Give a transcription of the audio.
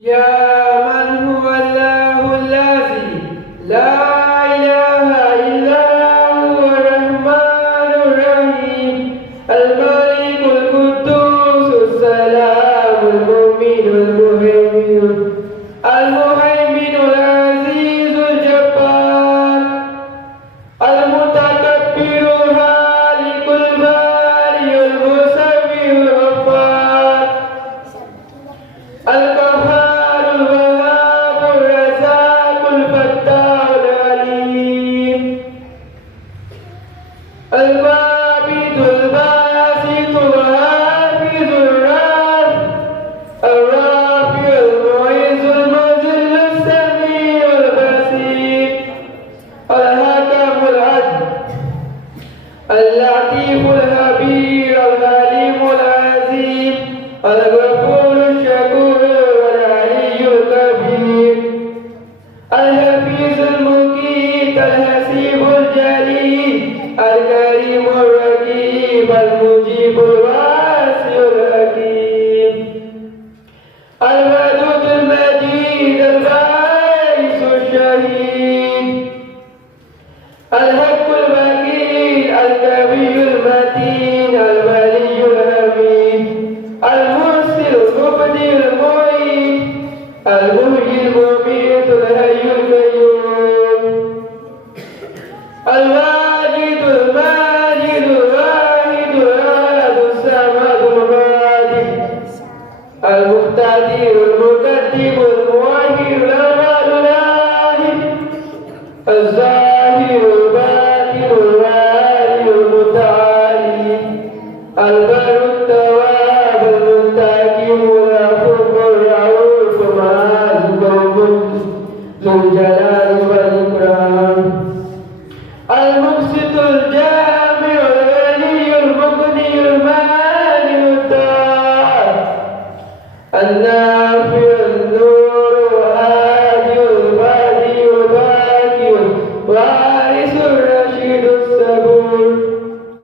يا من هو الله الذي لا إله إلا هو الرحمن الرحيم الملك القدوس السلام المؤمن المهيمن العزيز الجبار المتكبر الهالك البارئ المسبح الغفار القهار الوهاب الرزاق الفتاح العليم القابض الباسط الحافظ الرافع المعز المذل السميع البصير الحكم العدل اللطيف الخبير الحليم العظيم الغفور الشكور العلي الكبير الحفيظ المقيت الحسيب الجليل الكريم الرقيب المجيب الواسع الحكيم الودود المجيد الباعث الشهيد الحق الوكيل القوي المتين الولي الحميد المرسل المبدي المعيد المحيي المميت الحي القيوم الواجد الماجد الواحد الاحد الصمد المبادئ المقتدر المقدم المؤخر الاول الاخر الظاهر الباطن الوالي المتعالي البر التواب المنتقم العفو الرؤوف مالك الملك ذو الجلال والاكرام المقسط الجامع الغني المغني المانع الدار النافع